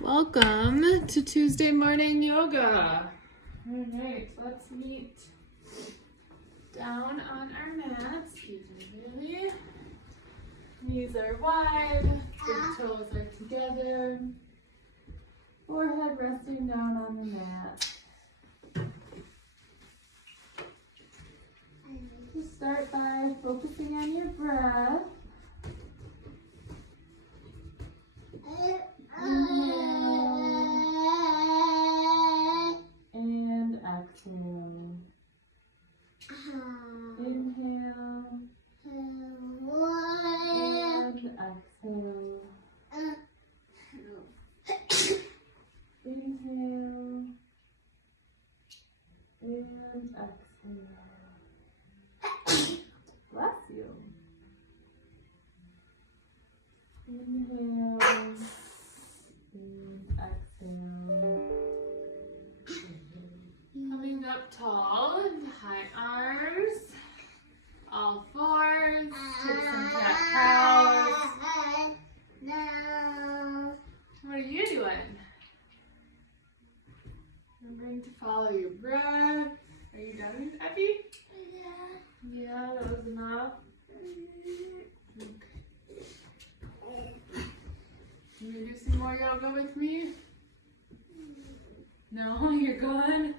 Welcome to Tuesday morning yoga. All right, let's meet down on our mats. Excuse me, baby. Knees are wide, big toes are together. Forehead resting down on the mat. Just start by focusing on your breath. Inhale and exhale. Inhale and exhale. Inhale and exhale. Bless you. Inhale and exhale. Coming up tall into high arms. All fours. Take some cat cows. What are you doing? Remembering to follow your breath. Are you done, Effie? Yeah, that was enough. Okay. You gonna do some more yoga with me? No, you're gone?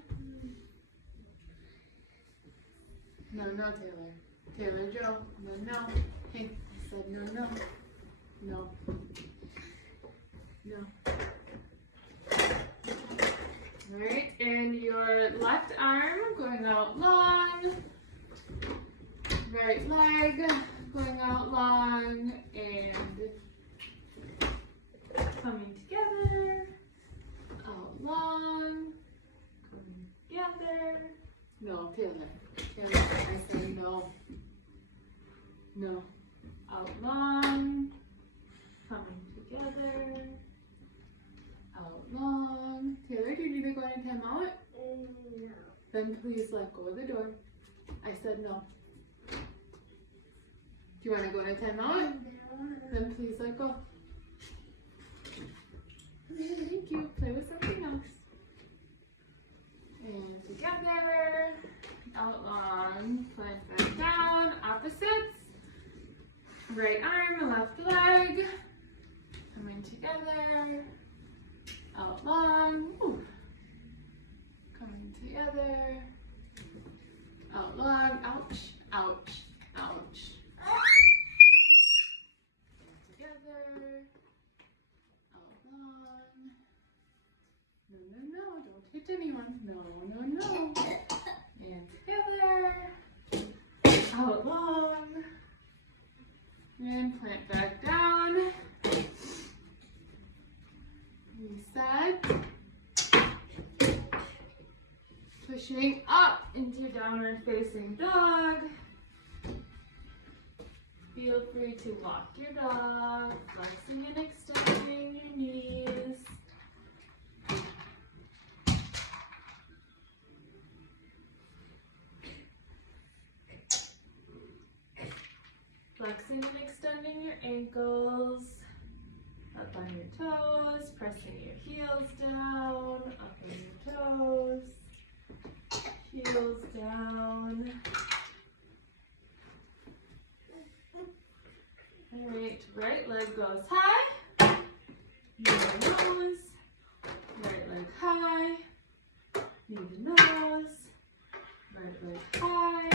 No, Taylor. Taylor, Joe. No. Hey, I said no. No. Alright, and your left arm going out long. Right leg going out long and coming together. Out long. Coming together. No, Taylor. I said no. No. Out long. Coming together. Out long. Taylor, do you need to go in time out? No. Then please let go of the door. I said no. Do you want to go in time out? No. Then please let go. Thank you. Play with something else. And together. Out long. Plant back down. Opposites. Right arm, left leg. Coming together. Out long. Ooh. Coming together. Out long. Ouch. Ouch. Ouch. Together. Out long. No. Don't hit anyone. No. And together. Out long. And plant back down. Reset. Pushing up into downward facing dog. Feel free to walk your dog, flexing and extending your knees. Flexing and extending your ankles. Up on your toes, pressing your heels down, up on your toes, heels down. Alright, right leg goes high, knee to nose, right leg high, knee to nose, right leg high,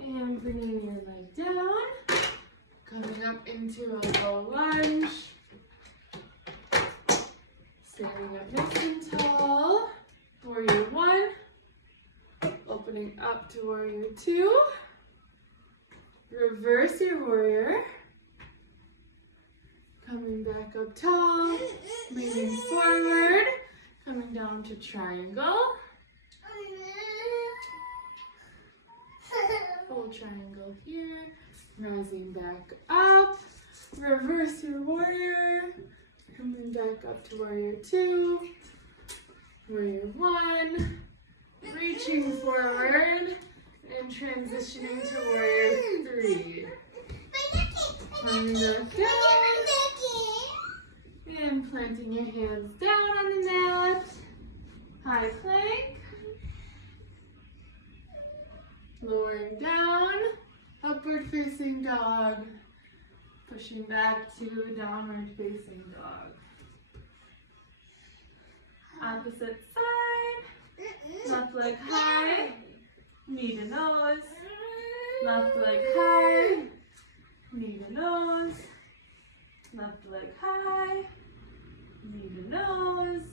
and bringing your leg down, coming up into a low lunge. Standing up nice and tall, warrior one, opening up to warrior two, reverse your warrior, coming back up tall, leaning forward, coming down to triangle, full triangle here, rising back up, reverse your warrior, coming back up to warrior two, warrior one, reaching forward and transitioning to warrior three. Coming back down And planting your hands down on the mat. High plank. Lowering down. Upward facing dog. Pushing back to downward facing dog. Opposite side. Left leg high. Knee to nose. Left leg high. Knee to nose. Left leg high. Knee to nose.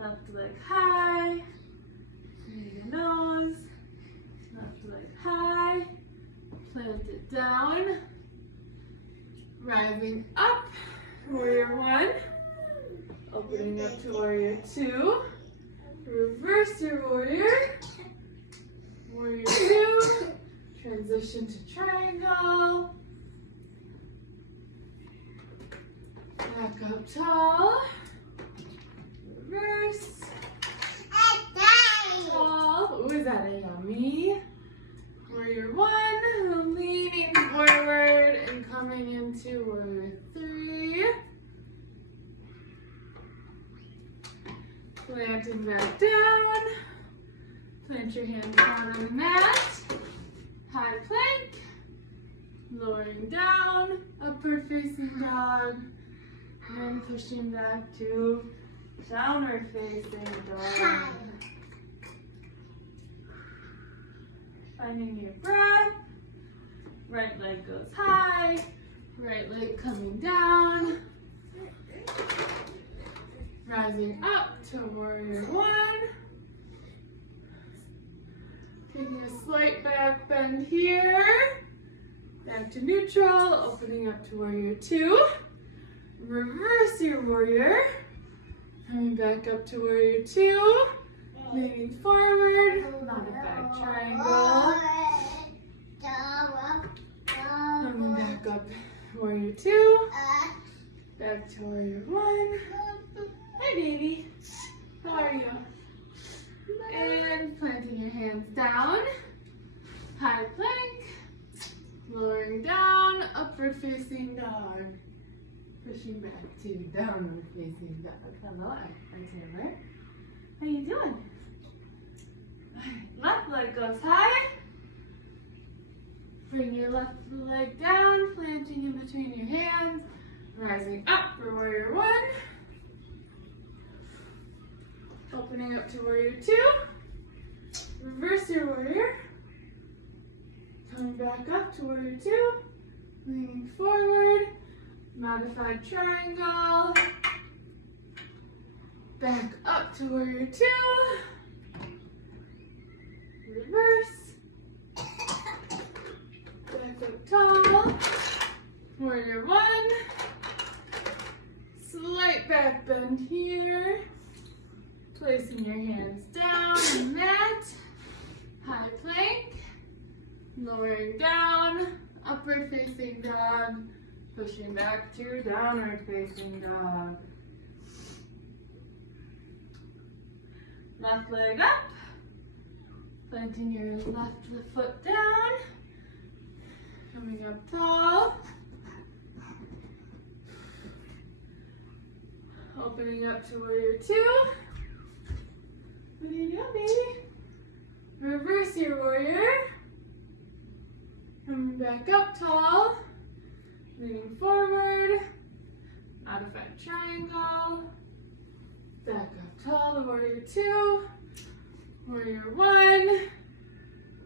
Left leg high. Knee to nose. Left leg high. Plant it down. Rising up. Warrior one. Opening up to warrior two. Reverse your warrior. Warrior two. Transition to triangle. Back up tall. Reverse. Tall. Ooh, is that a yummy? Warrior one. Leaning forward and coming into warrior three. Planting back down. Plant your hands down on the mat. High plank. Lowering down. Upward facing dog. And pushing back to downward facing dog. Finding your breath. Right leg goes high. Right leg coming down. Rising up to warrior one. Taking a slight back bend here. Back to neutral. Opening up to warrior two. Reverse your warrior. Coming back up to warrior two. Leaning forward. Modified triangle. Coming back up warrior two. Back to warrior one. Hi baby. How are you? And planting your hands down. High plank. Lowering down. Upward facing dog. Pushing back to downward facing dog. Hello, I'm Taylor. How you doing? Left leg goes high. Bring your left leg down, planting in between your hands. Rising up for warrior one. Opening up to warrior two. Reverse your warrior. Coming back up to warrior two. Leaning forward. Modified triangle. Back up to warrior two. Reverse. Back up tall. Warrior one. Slight back bend here. Placing your hands down on the mat. High plank. Lowering down. Upward facing dog. Pushing back to downward facing dog. Left leg up. Planting your left foot down. Coming up tall. Opening up to warrior two. What are you doing, baby? Reverse your warrior. Coming back up tall. Leaning forward. Modified triangle. Back up tall to warrior two. Warrior one.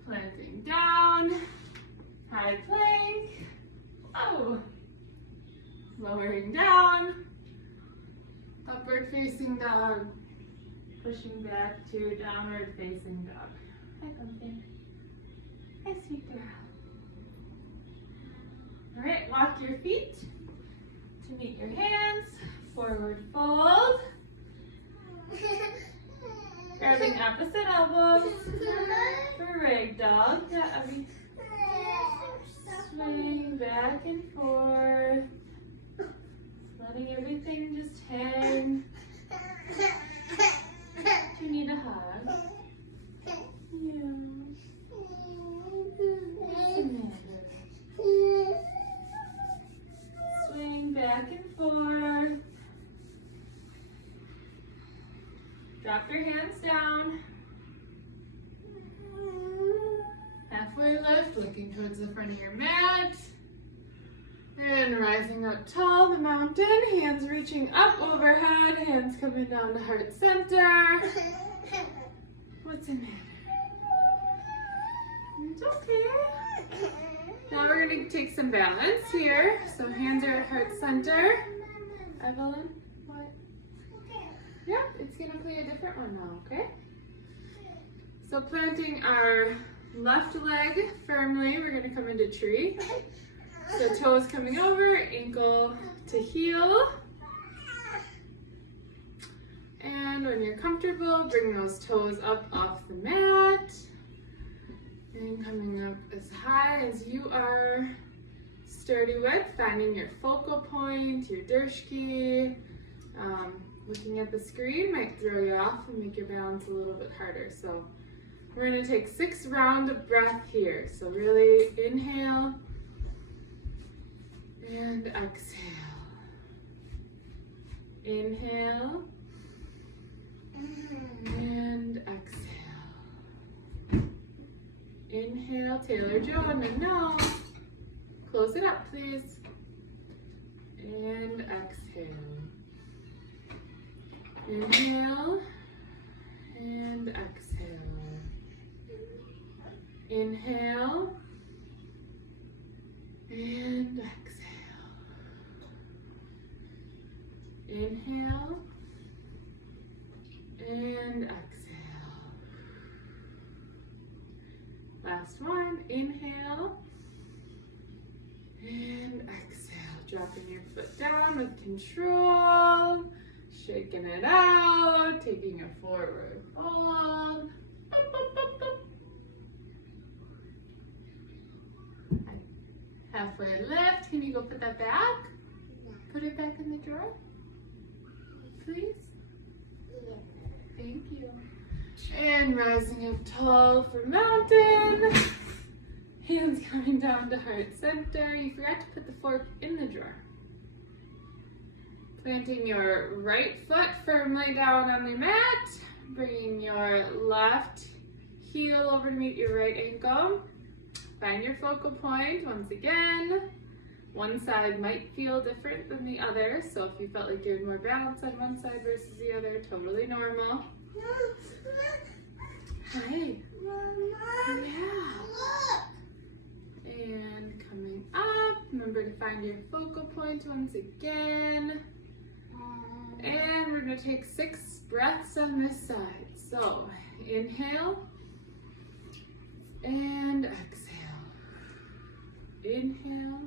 Planting down. High plank. Oh. Lowering down. Upward facing dog. Pushing back to downward facing dog. Hi, pumpkin. Hi, sweet girl. All right, walk your feet to meet your hands. Forward fold. Grabbing opposite elbows for rag dog. Yeah, Abby. Swing back and forth. Letting everything just hang. Do you need a hug? Yeah. What's the matter? Swing back and forth. Drop your hands down. Halfway lift, looking towards the front of your mat. And rising up tall, the mountain. Hands reaching up overhead. Hands coming down to heart center. What's the matter? It's okay. Now we're going to take some balance here. So hands are at heart center. Evelyn, what? Yeah, it's going to play a different one now, okay? So planting our left leg firmly, we're going to come into tree. So toes coming over, ankle to heel. And when you're comfortable, bring those toes up off the mat. And coming up as high as you are sturdy with, finding your focal point, your dershki. Looking at the screen might throw you off and make your balance a little bit harder. So we're going to take 6 rounds of breath here. So really inhale and exhale. Inhale and exhale. Inhale, Taylor Joe on the nose. Close it up, please. And exhale. Inhale and exhale. Inhale and exhale. Inhale and exhale. Last one. Inhale and exhale. Dropping your foot down with control. Shaking it out. Taking a forward fold. Up, up, up, up. Halfway lift. Can you go put that back? Put it back in the drawer, please. Thank you. And rising up tall for mountain. Hands coming down to heart center. You forgot to put the fork in the drawer. Planting your right foot firmly down on the mat. Bringing your left heel over to meet your right ankle. Find your focal point once again. One side might feel different than the other, so if you felt like you're more balanced on one side versus the other, totally normal. Hi. Mama. Yeah. And coming up, remember to find your focal point once again. And we're going to take 6 breaths on this side. So inhale and exhale. Inhale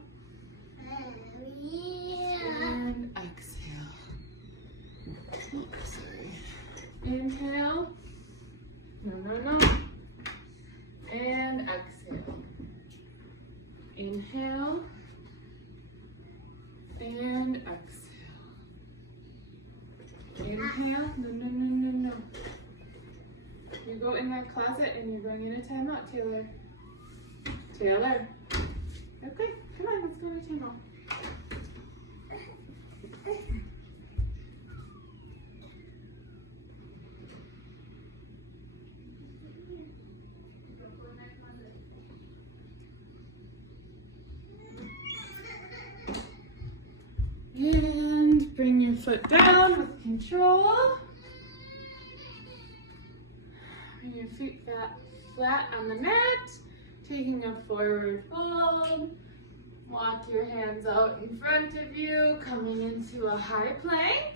and exhale. Oops, sorry. Inhale. No. And exhale. Inhale and exhale. Inhale. No. You go in that closet and you're going in a timeout, Taylor. Taylor. Okay, come on, let's go to timeout. And bring your foot down with control. Bring your feet flat on the mat. Taking a forward fold. Walk your hands out in front of you, coming into a high plank.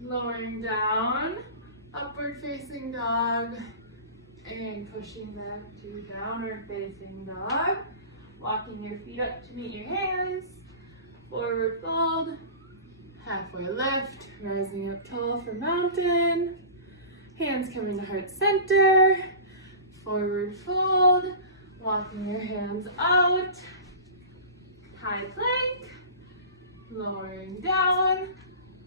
Lowering down, upward facing dog, and pushing back to downward facing dog. Walking your feet up to meet your hands. Forward fold, halfway lift, rising up tall for mountain. Hands coming to heart center. Forward fold, walking your hands out. High plank, lowering down,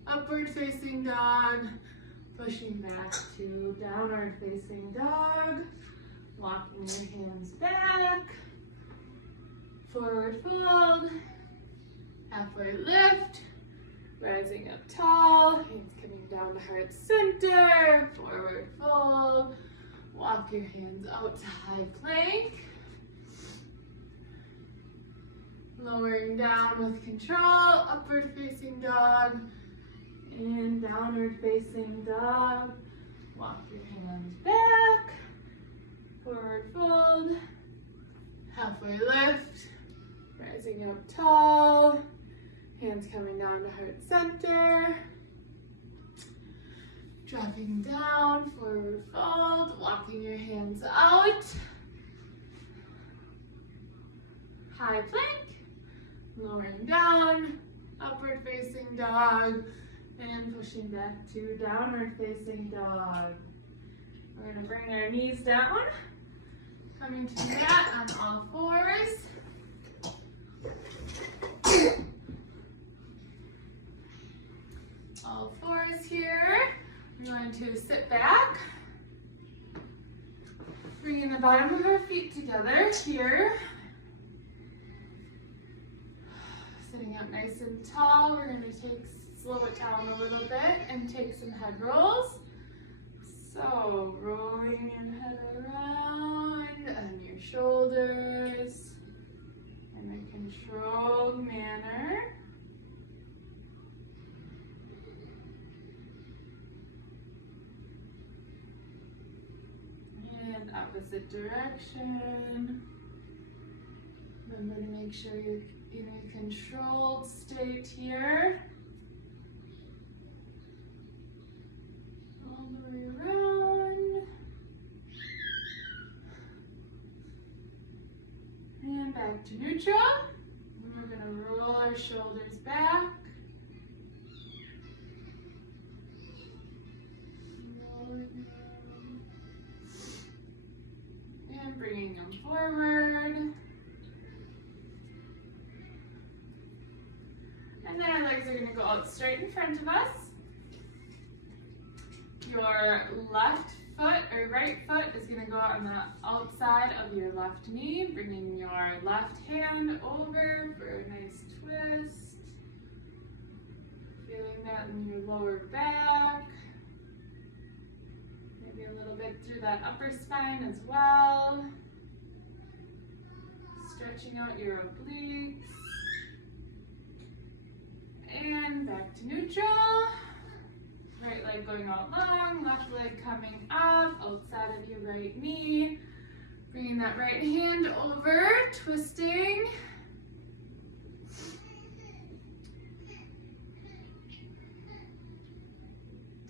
upward facing dog, pushing back to downward facing dog. Walking your hands back. Forward fold. Halfway lift, rising up tall, hands coming down to heart center, forward fold. Walk your hands out to high plank. Lowering down with control, upward facing dog, and downward facing dog. Walk your hands back, forward fold, halfway lift, rising up tall, hands coming down to heart center, dropping down, forward fold, walking your hands out, high plank, lowering down, upward facing dog, and pushing back to downward facing dog. We're going to bring our knees down, coming to mat on all fours. All fours here. We're going to sit back, bringing the bottom of our feet together here. Sitting up nice and tall, we're going to slow it down a little bit and take some head rolls. So, rolling your head around and your shoulders in a controlled manner. And opposite direction. Remember to make sure you're in a controlled state here. All the way around. And back to neutral. And we're going to roll our shoulders back. And bringing them forward. And then our legs are going to go out straight in front of us. Your left foot or right foot is going to go on the outside of your left knee, bringing your left hand over for a nice twist. Feeling that in your lower back. Maybe a little bit through that upper spine as well. Stretching out your obliques. And back to neutral. Right leg going all long, left leg coming up, outside of your right knee. Bringing that right hand over, twisting.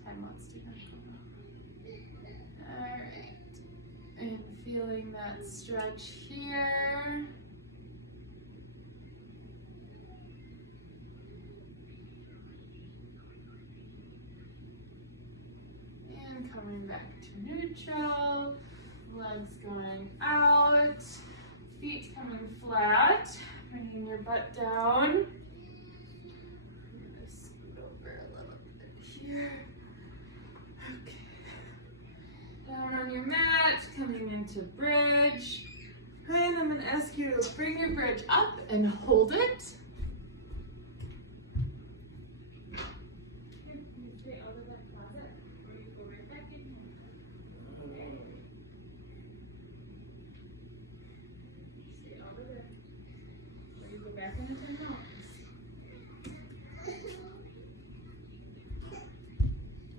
Time wants to go. Alright. And feeling that stretch here. Coming back to neutral, legs going out, feet coming flat, bringing your butt down. I'm going to scoot over a little bit here. Okay. Down on your mat, coming into bridge. And I'm going to ask you to bring your bridge up and hold it.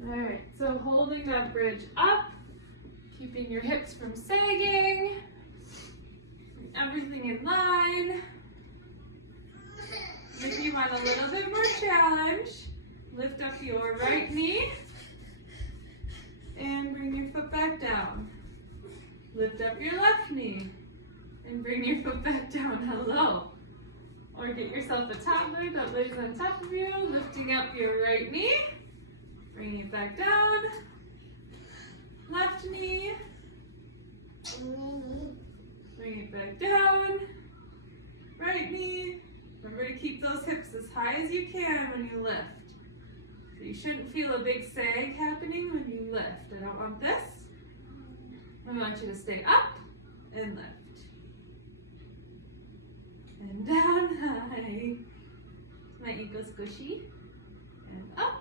Alright, so holding that bridge up, keeping your hips from sagging, everything in line. If you want a little bit more challenge, lift up your right knee and bring your foot back down. Lift up your left knee and bring your foot back down. Hello. Or get yourself a toddler that lays on top of you, lifting up your right knee. Bring it back down. Left knee. Bring it back down. Right knee. Remember to keep those hips as high as you can when you lift. So you shouldn't feel a big sag happening when you lift. I don't want this. I want you to stay up and lift. And down high. Might you go squishy. And up.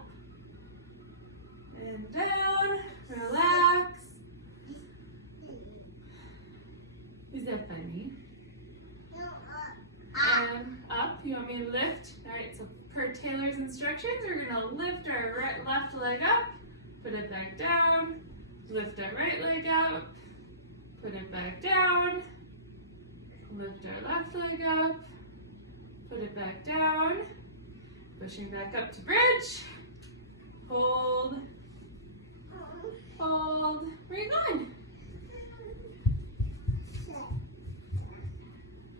Taylor's instructions, we're gonna lift our left leg up, put it back down, lift our right leg up, put it back down, lift our left leg up, put it back down, pushing back up to bridge, hold, hold, where are you going?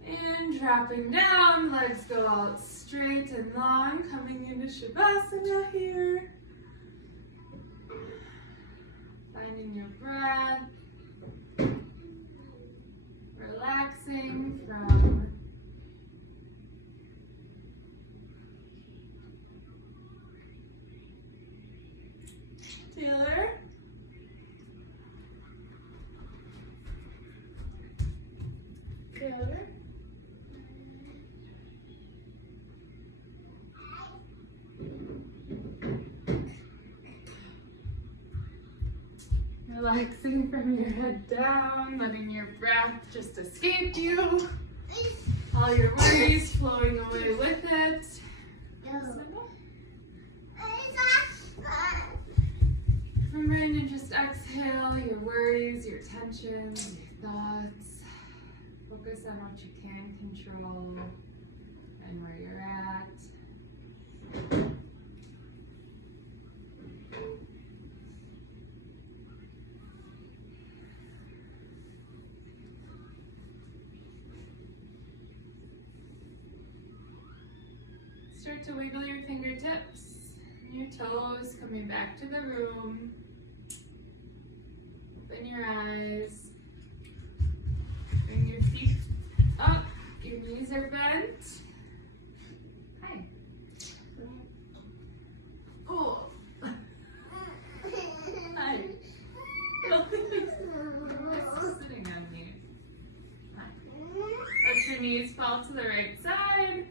And dropping down, legs go out straight and long, coming into Shavasana here. Finding your breath, relaxing from Taylor. Taylor. Relaxing from your head down, letting your breath just escape you. All your worries flowing away with it. Remember to just exhale your worries, your tensions, your thoughts. Focus on what you can control and where you're at. Start to wiggle your fingertips, your toes, coming back to the room. Open your eyes. Bring your feet up. Your knees are bent. Hi. Oh. Hi. Sitting on me. Hi. Let your knees fall to the right side.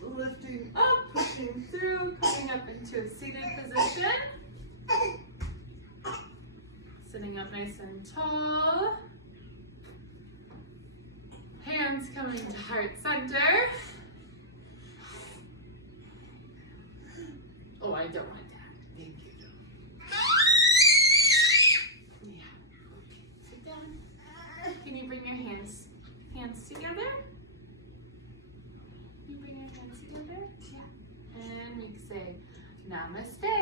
Lifting up, pushing through, coming up into a seated position. Sitting up nice and tall. Hands coming to heart center. Oh, I don't want that. Thank you. Yeah. Okay. Sit down. Can you bring your hands together? Can you bring your hands together? Yeah. And we can say namaste.